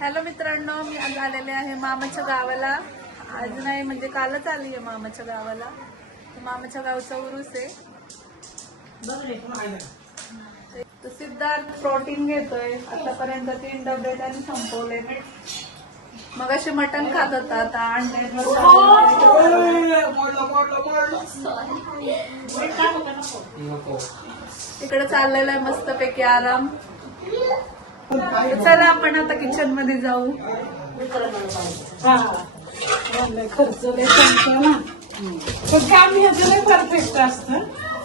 Hello मित्रांनो मी आज आलेले आहे मामाच्या गावाला. आज नाही म्हणजे कालच आली आहे मामाच्या गावाला. मामाच्या गावचा उरूस आहे. तर सिद्धार्थ प्रोटीन घेतोय. आतापर्यंत तीन डबे त्यांनी संपवले. मग असे मटण खात होता आता अंड्यांवर इकडे चाललेला आहे मस्तपैकी आराम. चला आपण आता किचनमध्ये जाऊ खर्च लय संपतो ना. पण काम ह्याचं परफेक्ट असतं.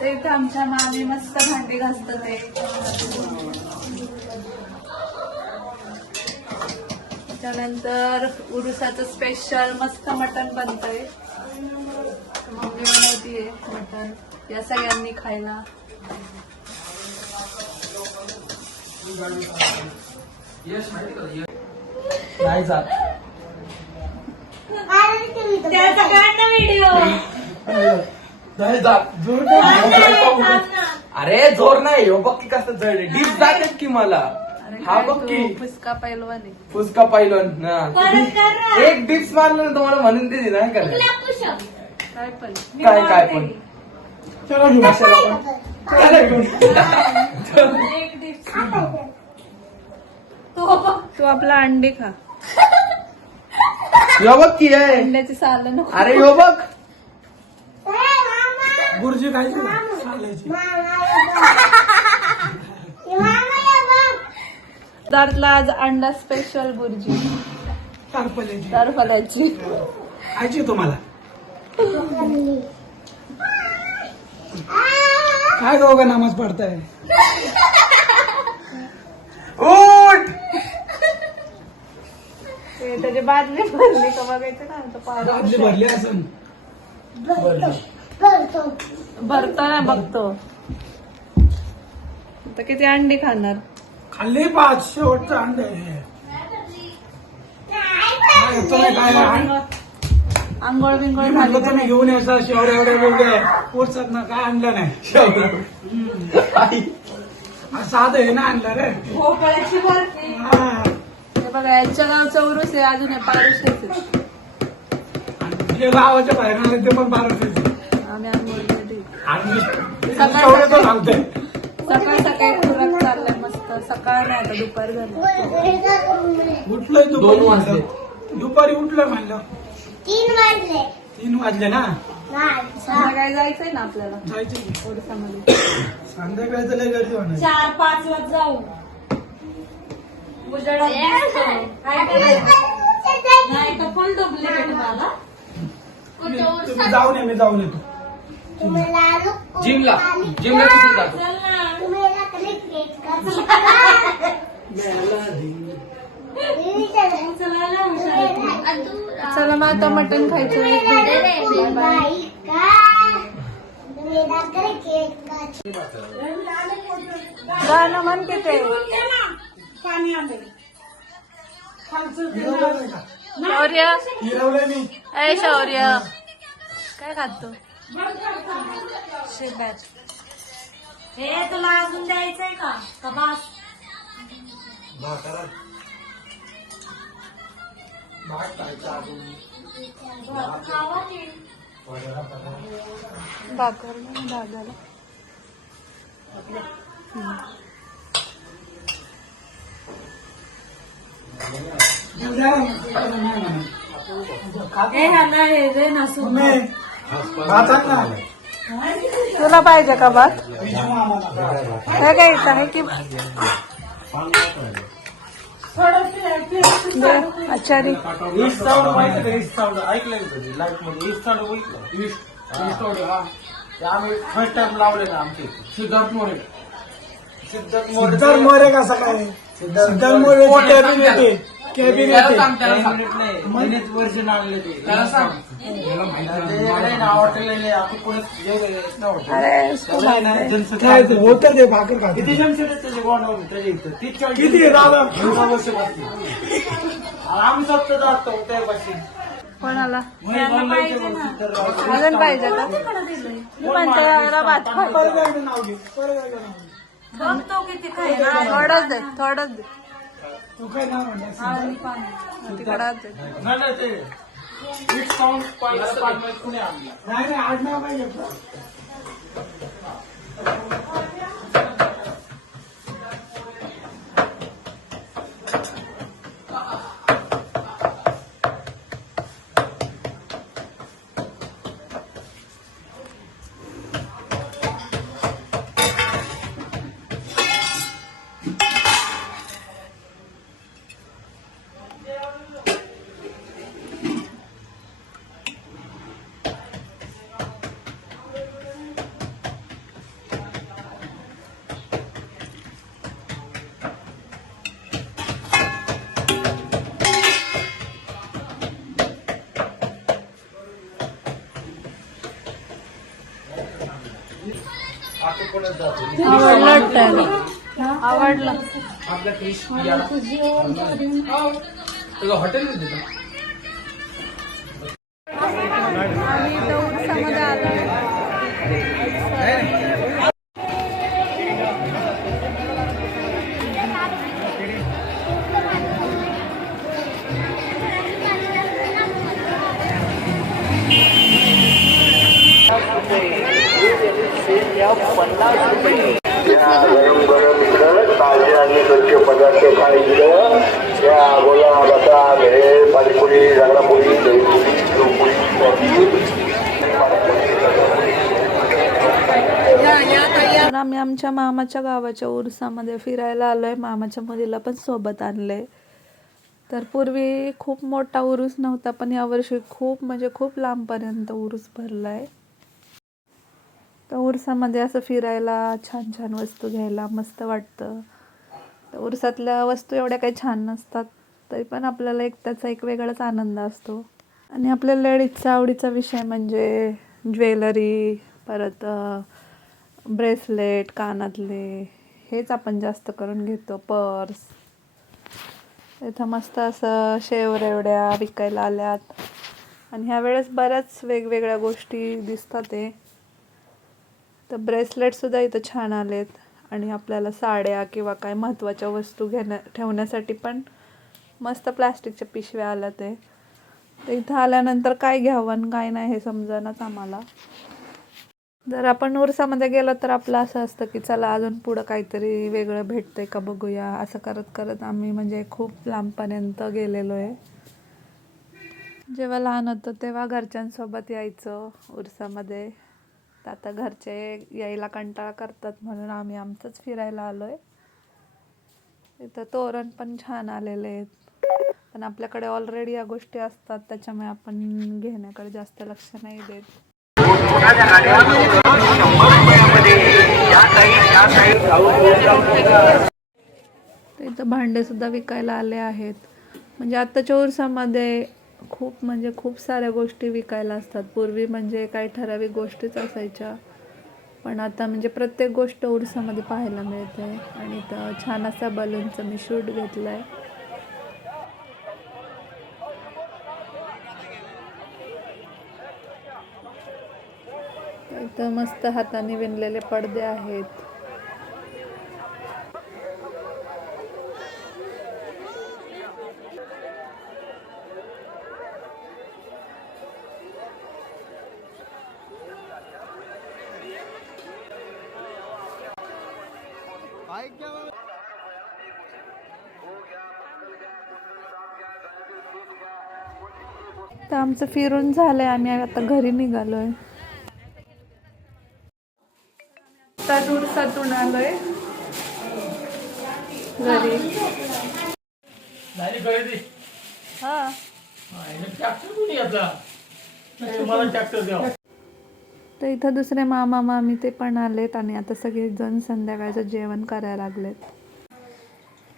ते इथे आमच्या मामी मस्त भांडी घासतात ते. त्यानंतर उरुसाचं स्पेशल मस्त मटण बनतंय. मम्मी बनवतीये मटण. या सगळ्यांनी खायला. नाही जात. नाही जात. जोर नाही. अरे जोर नाही. हो बघ की कसं जळले डीप जातात की मला? हा बघ की. फुसका पैलवान आहे. फुसका पाहिलं ना. एक डिप्स मारलं ना तुम्हाला म्हणून दिली नाही का? काय पण. काय काय पण. चला घेऊ कशाला पण? चला घेऊन. तू आपला अंडे खा. यो बघ की आहे अंड्याची साल नको. अरे यो बघ. गुरुजी खायची ना? चालायची सिद्धार्थला आज अंडा स्पेशल बुर्जी. टारपल्याची टरफल्याची खायची तुम्हाला. काय दोघं नामाज पडताय ते त्याची बादली भरली का बघायचं ना भरली असून भरतो ना बघतो आता किती अंडी खाणार खाल्ली पाच शेवटचं अंड आहे काय येतो नाही काय आहे? आंघोळ बिंगोळ मी झाली म्हणलं का तुम्ही नाही? घेऊन यायचा शेवड्या एवढ्या वेगळ्या पोचत ना काय आणलं नाही आई. हा, साधं आहे ना आणलं रे भोपळ्याची बर्फी. बघा यांच्या गावचा उरूस आहे अजून जे गावाच्या बाहेर आले ते पण बारा खायचे. आम्ही आणि सकाळ- एवढे तो सांगतोय सकाळ सकाळी खुराक चाललंय मस्त. सकाळ नाही आता दुपार झाली. उठलोय तू दोन वाजले. दुपारी उठलोय म्हणलं. तीन वाजले. तीन वाजले ना? संध्याकाळी जायचंय ना आपल्याला? जायचे ओडिसामध्ये. संध्याकाळचं लय गर्दी होणार चार पाच ला जाऊ. उजेडात दिसतो. काय करायचं? नाही तर फुल डुप्लिकेट मला. तुम्ही जाऊन ये मी जाऊन येतो. जिमला. जिमला जातो. चल ना. चला. ना हुशार. चला मग आता मटण खायचं एक बाय. ते शौर्य. हिरवलंय मी अय शौर्य. काय खातो? शेतात. हे तुला अजून द्यायचंय का? का बास भाकर भागाला हे ह्याला हे दे ना मम्मी भात आण ना तुला पाहिजे का भात? आम्हाला काय आहे की दे, आचारी. ईस्ट साऊंड माहिती का ईस्ट साऊंड ऐकलंय का कधी लाईफमध्ये ईस्ट साऊंड बघितलं ईस्ट ईस्ट साऊंड हा ते आम्ही फर्स्ट टाइम लावले ना आमचे. सिद्धार्थ मोरे. सिद्धार्थ मोरे सिद्धार्थ मोरे कसा काय सिद्धार्थ मोरे कॅबिन येते कॅबिन त्याला येते. सांग, त्याला सांग. मिनिट नाही महिन्यात वर्जन आणले ते. त्याला सांग. ते ना हॉटेल आपण कोणी जेवढे ना हॉटेल अरे स्कूल काय ते होतं ते भाकर खाते. किती जमशेड आहेत त्याचे गोंडावर त्याच्या इथं तीस चाळीस किती आहे दादा? एवढा वर्ष बसले. आणि आम्ही फक्त जातो त्यापाशी कोणाला? पाहिजे अजून पाहिजे का? मी पंचायला भात खायचं. परत एकदा नाव घे परत एकदा नाव घे. बघतो किती खायला थोडंच दे थोडंच दे तू काय नाव म्हणलं. नाही नाही, आडनाव पाहिजे होतं. आवडलं. आवडलं आपल्या हॉटेल स्वच्छ पदार्थ खायचं त्या गोला बसा भेळ पाणीपुरी रगडापुरी दहीपुरी शिवपुरी आम्ही आमच्या मामाच्या गावाच्या उरसामध्ये फिरायला आलोय. मामाच्या मुलीला पण सोबत आणले तर पूर्वी खूप मोठा उरूस नव्हता पण यावर्षी खूप म्हणजे खूप लांबपर्यंत उरूस भरलाय. तर उरसामध्ये असं फिरायला छान छान वस्तू घ्यायला मस्त वाटतं. तर उरसातल्या वस्तू एवढ्या काही छान नसतात तरी पण आपल्याला एक त्याचा एक वेगळाच आनंद असतो. आणि आपल्या लेडीजचा आवडीचा विषय म्हणजे ज्वेलरी परत ब्रेसलेट कानातले हेच आपण जास्त करून घेतो पर्स. इथं मस्त असं शेवरेवड्या विकायला आल्यात. आणि ह्या वेळेस बऱ्याच वेगवेगळ्या गोष्टी दिसतात आहे तर ब्रेसलेटसुद्धा इथं छान आलेत. आणि आपल्याला साड्या किंवा काय महत्त्वाच्या वस्तू घेण्या ठेवण्यासाठी पण मस्त प्लास्टिकच्या पिशव्या आल्या ते. तर इथं आल्यानंतर काय घ्यावं आणि काय नाही हे समजेनाच आम्हाला. जर आपण उरसामध्ये गेलो तर आपलं असं असतं की चला अजून पुढं काहीतरी वेगळं भेटतंय का बघूया असं करत करत आम्ही म्हणजे खूप लांबपर्यंत गेलेलो आहे. जेव्हा लहान होतो तेव्हा घरच्यांसोबत यायचं उरसामध्ये. तर आता घरचे यायला कंटाळा करतात म्हणून आम्ही आमचंच फिरायला आलो आहे इथं तोरण पण छान आलेले आहेत. पण आपल्याकडे ऑलरेडी या गोष्टी असतात त्याच्यामुळे आपण घेण्याकडे जास्त लक्ष नाही देत. इथं भांडे सुद्धा विकायला आले आहेत. म्हणजे आत्ताच्या उरसामध्ये खूप म्हणजे खूप साऱ्या गोष्टी विकायला असतात. पूर्वी म्हणजे काही ठराविक गोष्टीच असायच्या. पण आता म्हणजे प्रत्येक गोष्ट उरसामध्ये पाहायला मिळते. आणि तर छान असा बलूनचं मी शूट घेतलं आहे इथं मस्त हाताने विणलेले पडदे आहेत. तर आमचं फिरून झालंय आम्ही आता घरी निघालोय. सातून आलोय. घरी. हा. ट्रॅक्टर कोणी याचा मला ट्रॅक्टर द्यावा. तर इथं दुसरे मामा मामी ते पण आलेत आणि आता सगळे जण संध्याकाळचं जेवण करायला लागलेत.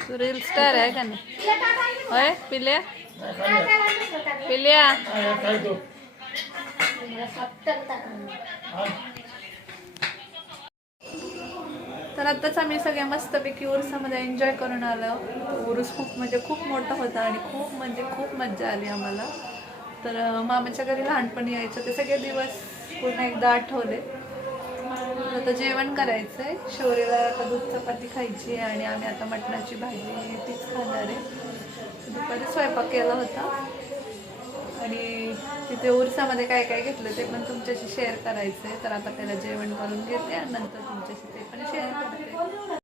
तू रील स्टार आहे का नाही? होय पिल्या? पिल्या? तर आताच आम्ही सगळे मस्तपैकी उरसामध्ये एन्जॉय करून आलो. उरूस खूप म्हणजे खूप मोठा होता आणि खूप म्हणजे खूप मज्जा आली आम्हाला. तर मामाच्या घरी लहानपणी यायचं ते सगळे दिवस पुन्हा एकदा आठवले. आता जेवण करायचंय. शौर्यला आता दूध चपाती खायची आहे आणि आम्ही आता मटणाची भाजी तीच खाणार आहे. दुपारी स्वयंपाक केला होता. आणि तिथे उरसामध्ये काय काय घेतलं ते पण तुमच्याशी शेअर करायचं आहे तर आता त्याला जेवण करून घेते आणि नंतर तुमच्याशी ते पण शेअर करते.